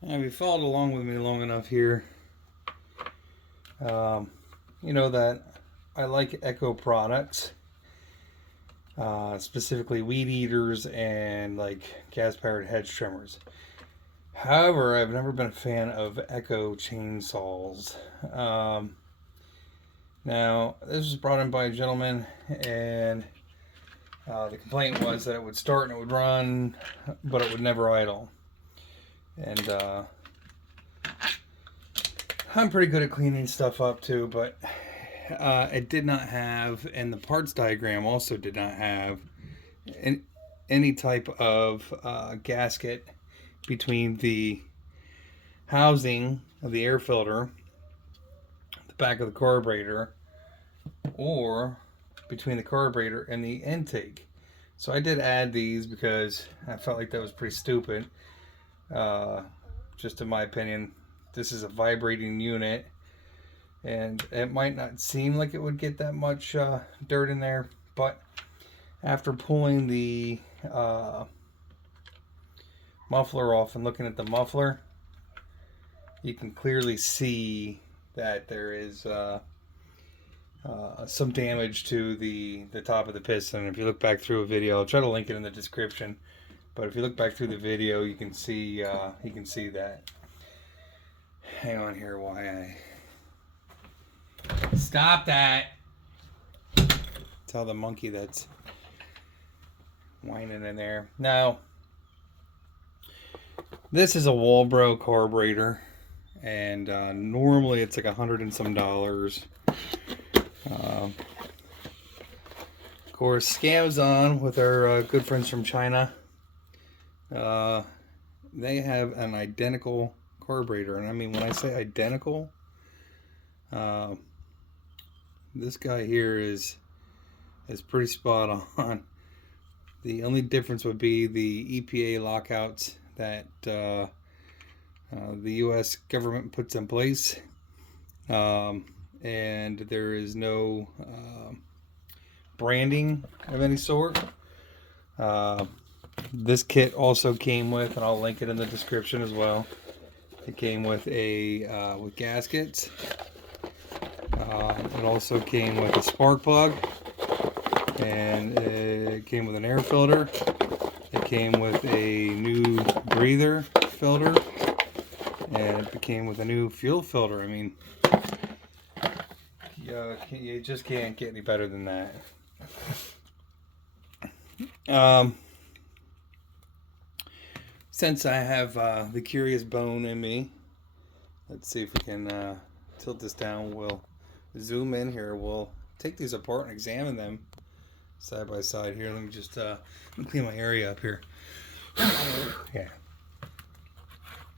If you followed along with me long enough here, you know that I like Echo products, specifically weed eaters and like gas-powered hedge trimmers. However, I've never been a fan of Echo chainsaws. Now, this was brought in by a gentleman, and the complaint was that it would start and it would run, but it would never idle. And I'm pretty good at cleaning stuff up too, but it did not have, and the parts diagram also did not have any type of gasket between the housing of the air filter, the back of the carburetor, or between the carburetor and the intake. So I did add these because I felt like that was pretty stupid. Just in my opinion, this is a vibrating unit, and it might not seem like it would get that much dirt in there, but after pulling the muffler off and looking at the muffler, you can clearly see that there is some damage to the top of the piston. If you look back through a video, I'll try to link it in the description, but if you look back through the video, you can see that. Hang on here, why I stop that. Tell the monkey that's whining in there. Now, this is a Walbro carburetor, and normally it's like $100 and some. Of course, scams on with our good friends from China. They have an identical carburetor, and I mean, when I say identical, this guy here is pretty spot on. The only difference would be the EPA lockouts that the U.S. government puts in place, and there is no branding of any sort. This kit also came with, and I'll link it in the description as well. It came with with gaskets. It also came with a spark plug, and it came with an air filter. It came with a new breather filter, and it came with a new fuel filter. I mean, you just can't get any better than that. Since I have the curious bone in me, let's see if we can tilt this down. We'll zoom in here. We'll take these apart and examine them side by side here. Let me just let me clean my area up here. Yeah.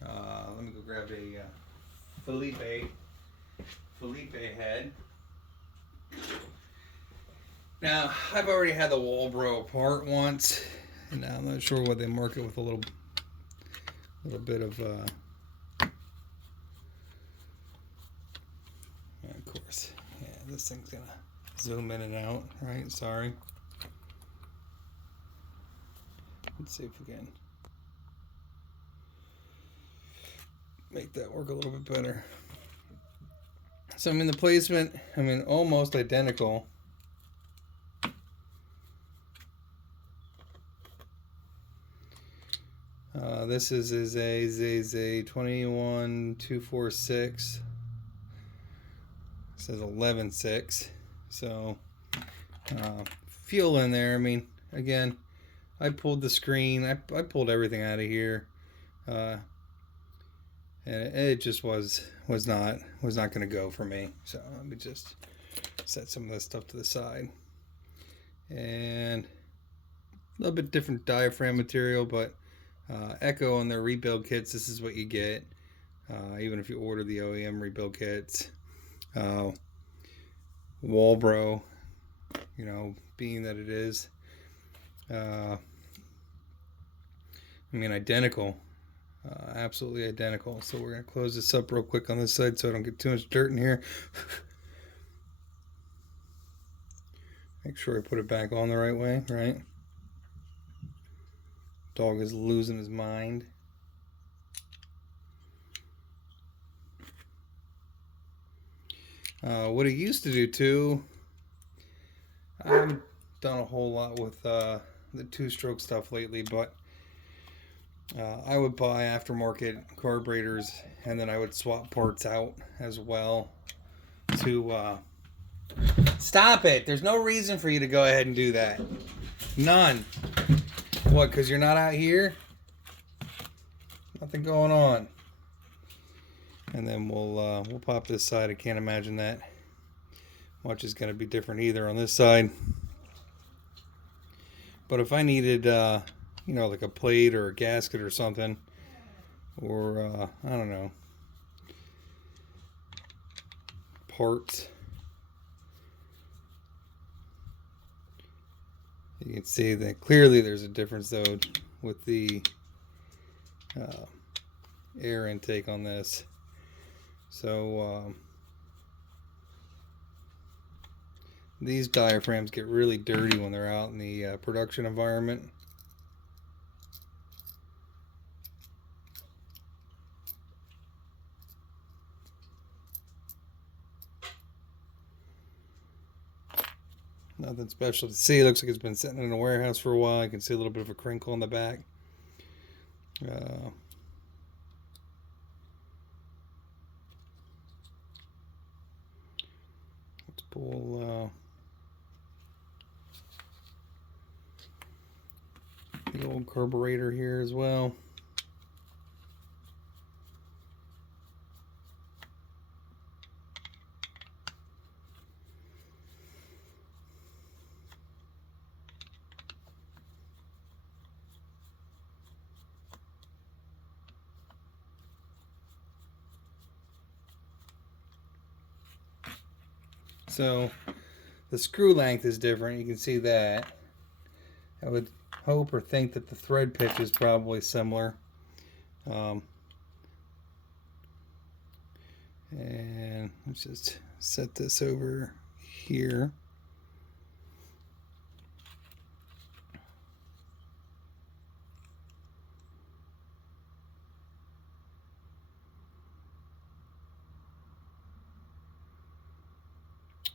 Let me go grab a Felipe head. Now, I've already had the Walbro apart once, and I'm not sure what they mark it with a little bit of of course, yeah, this thing's gonna zoom in and out, right? Sorry. Let's see if we can make that work a little bit better. So, I mean, the placement, I mean, almost identical. This is a Z21246. It says 11.6. So, fuel in there. I mean, again, I pulled the screen. I pulled everything out of here. And it just was not going to go for me. So let me just set some of this stuff to the side. And a little bit different diaphragm material, but Echo on their rebuild kits, this is what you get. Even if you order the OEM rebuild kits. Walbro, you know, being that it is, I mean, identical. Absolutely identical. So we're going to close this up real quick on this side so I don't get too much dirt in here. Make sure I put it back on the right way, right? Dog is losing his mind. What it used to do too, I haven't done a whole lot with the two-stroke stuff lately, but I would buy aftermarket carburetors and then I would swap parts out as well to stop it. There's no reason for you to go ahead and do that. None. What, because you're not out here? Nothing going on. And then we'll pop this side. I can't imagine that much is going to be different either on this side. But if I needed, you know, like a plate or a gasket or something, or I don't know, parts, you can see that clearly there's a difference though with the air intake on this. So these diaphragms get really dirty when they're out in the production environment. Nothing special to see. It looks like it's been sitting in a warehouse for a while. I can see a little bit of a crinkle on the back. Let's pull the old carburetor here as well. So the screw length is different. You can see that. I would hope or think that the thread pitch is probably similar. And let's just set this over here.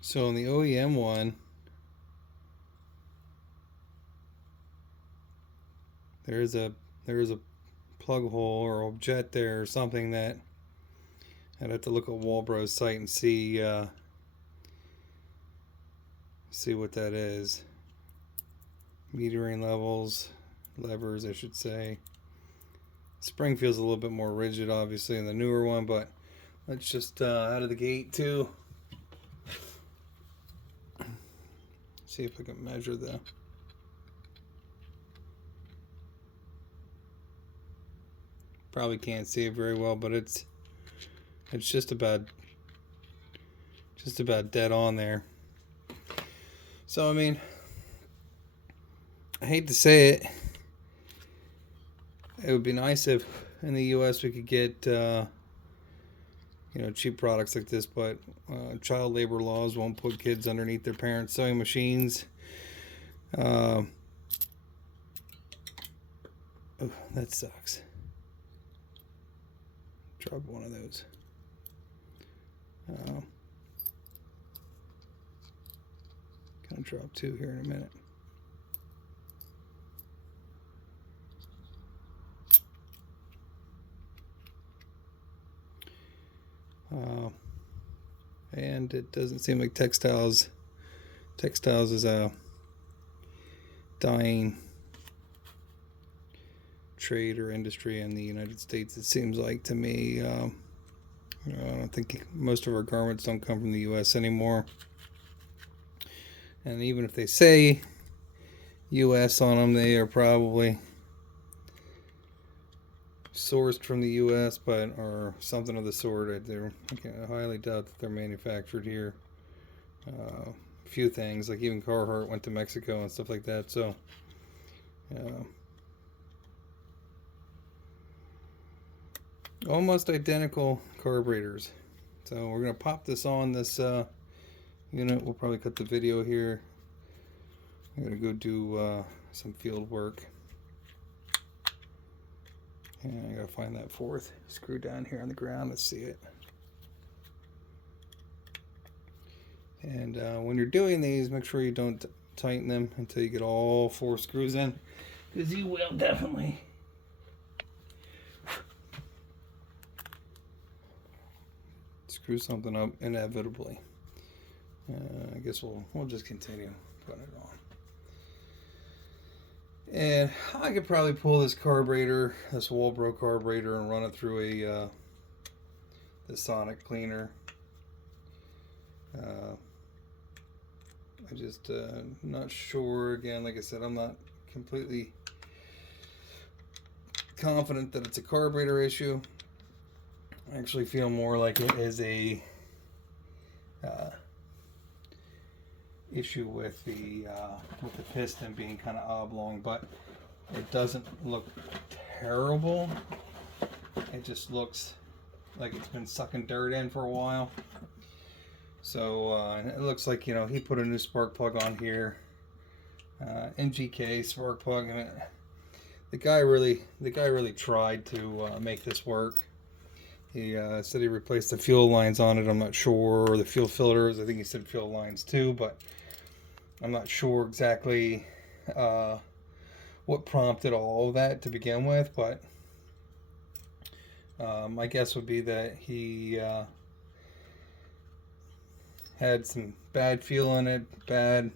So on the OEM one, there is a plug hole or a jet there or something that I'd have to look at Walbro's site and see what that is. Metering levels, levers, I should say. Spring feels a little bit more rigid, obviously, in the newer one, but let's just out of the gate too. See if I can measure the. Probably can't see it very well, but it's just about dead on there. So I mean, I hate to say it, it would be nice if in the US we could get you know, cheap products like this, but child labor laws won't put kids underneath their parents' sewing machines. Oh, that sucks. Drop one of those. Gonna drop two here in a minute. And it doesn't seem like textiles is a dying trade or industry in the United States. It seems like to me. I don't think most of our garments don't come from the U.S. anymore. And even if they say U.S. on them, they are probably sourced from the U.S., but or something of the sort. I highly doubt that they're manufactured here. A few things, like even Carhartt went to Mexico and stuff like that. So, almost identical carburetors. So we're gonna pop this on this unit. We'll probably cut the video here. I'm gonna go do some field work. And I gotta find that fourth screw down here on the ground. Let's see it. And when you're doing these, make sure you don't tighten them until you get all 4 screws in, because you will definitely screw something up inevitably. I guess we'll just continue putting it on. And I could probably pull this carburetor, this Walbro carburetor, and run it through the sonic cleaner. I just not sure. Again, like I said, I'm not completely confident that it's a carburetor issue. I actually feel more like it is a issue with the piston being kind of oblong, but it doesn't look terrible. It just looks like it's been sucking dirt in for a while. So it looks like, you know, he put a new spark plug on here, MGK spark plug, and the guy really tried to make this work. He said he replaced the fuel lines on it. I'm not sure, or the fuel filters. I think he said fuel lines too, but I'm not sure exactly what prompted all of that to begin with. But my guess would be that he had some bad fuel in it, bad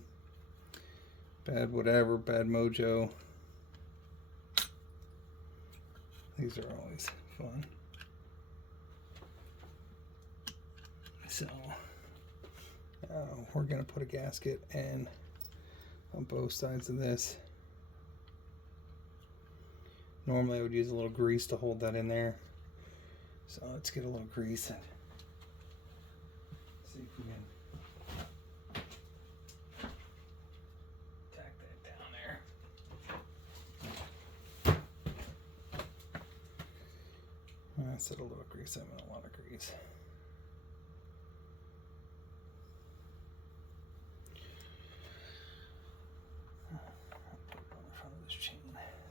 whatever, bad mojo. These are always fun. So we're gonna put a gasket in on both sides of this. Normally I would use a little grease to hold that in there. So let's get a little grease and see if we can tack that down there. I said a little grease, I meant a lot of grease.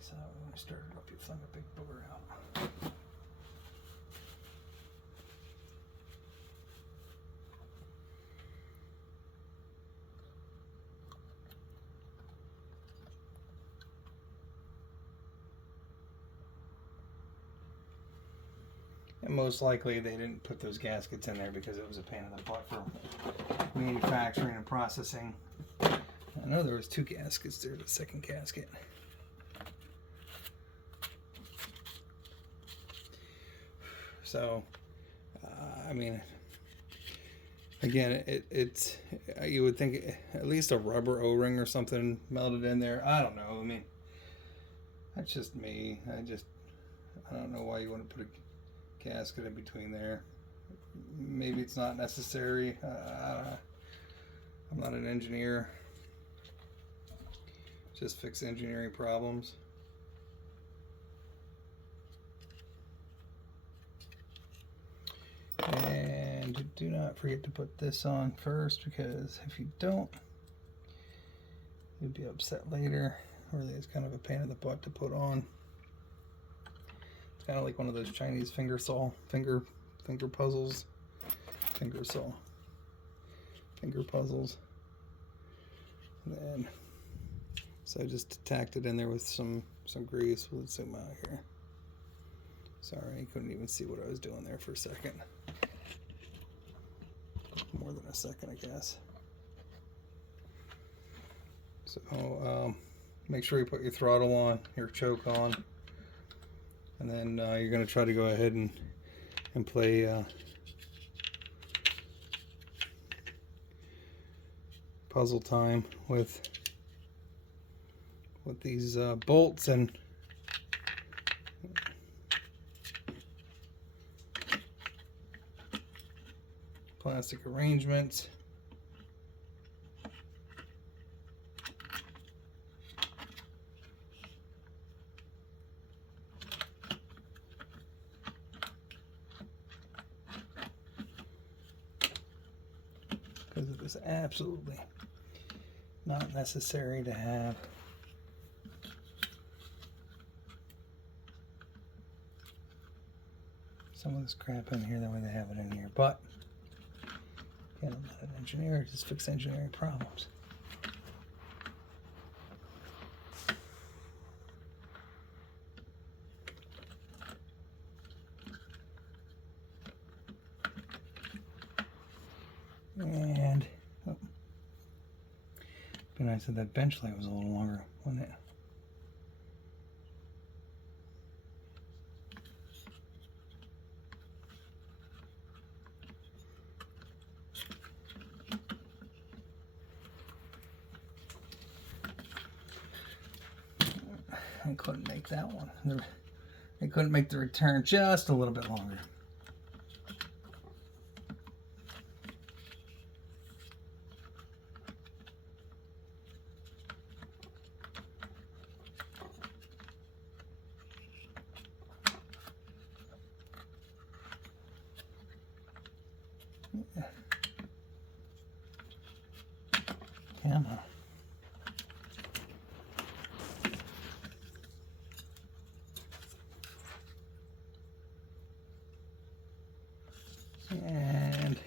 So when I start it up, you fling a big booger out. And most likely they didn't put those gaskets in there because it was a pain in the butt for manufacturing and processing. I know there was 2 gaskets there, the second gasket. So, I mean, again, it's you would think at least a rubber O-ring or something melted in there. I don't know. I mean, that's just me. I don't know why you want to put a gasket in between there. Maybe it's not necessary. I don't know. I'm not an engineer. Just fix engineering problems. And do not forget to put this on first, because if you don't, you'll be upset later. Really, it's kind of a pain in the butt to put on. It's kind of like one of those Chinese finger puzzles. And then, so I just tacked it in there with some grease. We'll zoom out here. Sorry, you couldn't even see what I was doing there for a second. More than a second, I guess. So make sure you put your throttle on, your choke on, and then you're going to try to go ahead and play puzzle time with these bolts and plastic arrangements. Because it is absolutely not necessary to have some of this crap in here the way they have it in here, but Again, I'm not an engineer, I just fix engineering problems. And oh, be nice if that bench light was a little longer, wouldn't it? I couldn't make that one. I couldn't make the return just a little bit longer. Camera. And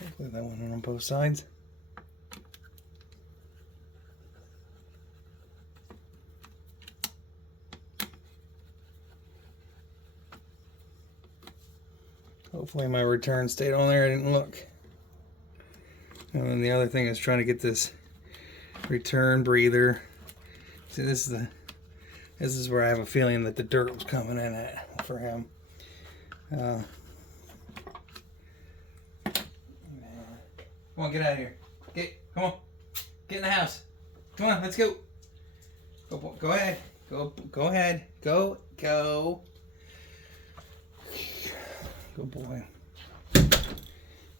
hopefully that one on both sides. Hopefully my return stayed on there. I didn't look. And then the other thing is trying to get this return breather. See, this is where I have a feeling that the dirt was coming in at for him. Come on, get out of here. Come on. Get in the house. Come on, let's go. Go ahead. Go ahead. Go. Good boy.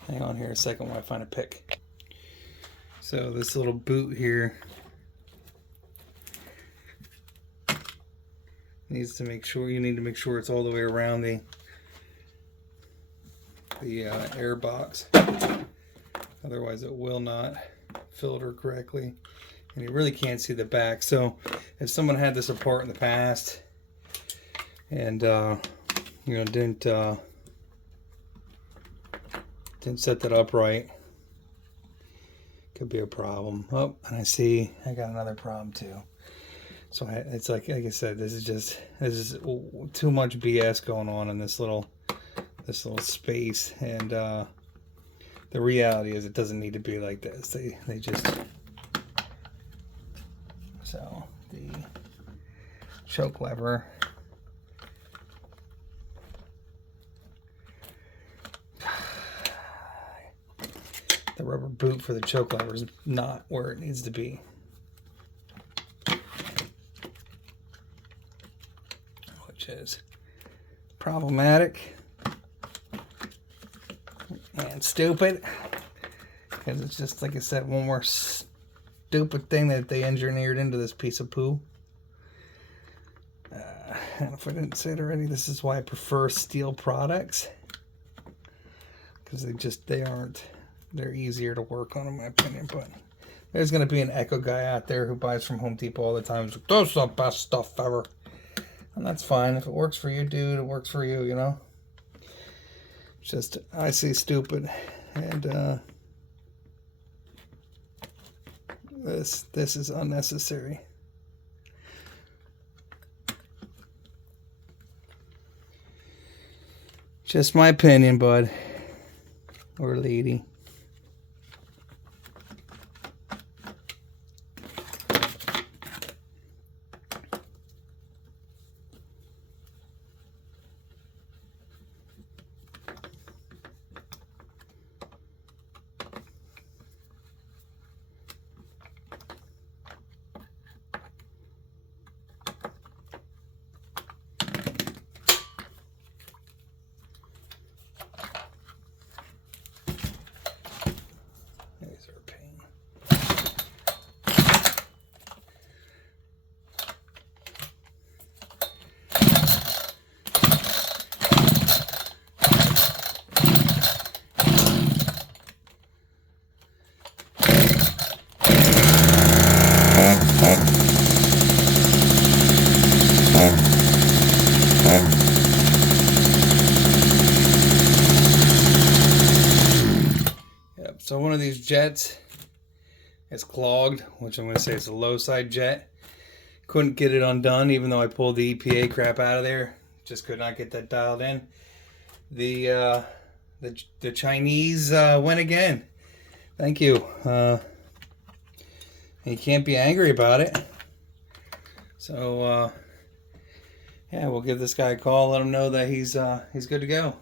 Hang on here a second while I find a pick. So this little boot here needs to make sure, you need to make sure it's all the way around the air box. Otherwise it will not filter correctly. And you really can't see the back. So if someone had this apart in the past and you know, didn't set that up right, could be a problem. Oh, and I see I got another problem too. So it's like I said, this is too much BS going on in this little space, and the reality is it doesn't need to be like this. They just, so the choke lever, the rubber boot for the choke lever is not where it needs to be. Which is problematic and stupid, because it's just, like I said, one more stupid thing that they engineered into this piece of poo. And if I didn't say it already, this is why I prefer steel products, because they're easier to work on, in my opinion. But there's going to be an Echo guy out there who buys from Home Depot all the time. He's like, "That's the best stuff ever." And that's fine. If it works for you, dude, it works for you, you know? Just, I say stupid. And this is unnecessary. Just my opinion, bud. Or lady. Yep, so one of these jets is clogged, which I'm going to say is a low side jet. Couldn't get it undone even though I pulled the EPA crap out of there. Just could not get that dialed in. The Chinese win again. Thank you. You can't be angry about it. So yeah, we'll give this guy a call, let him know that he's good to go.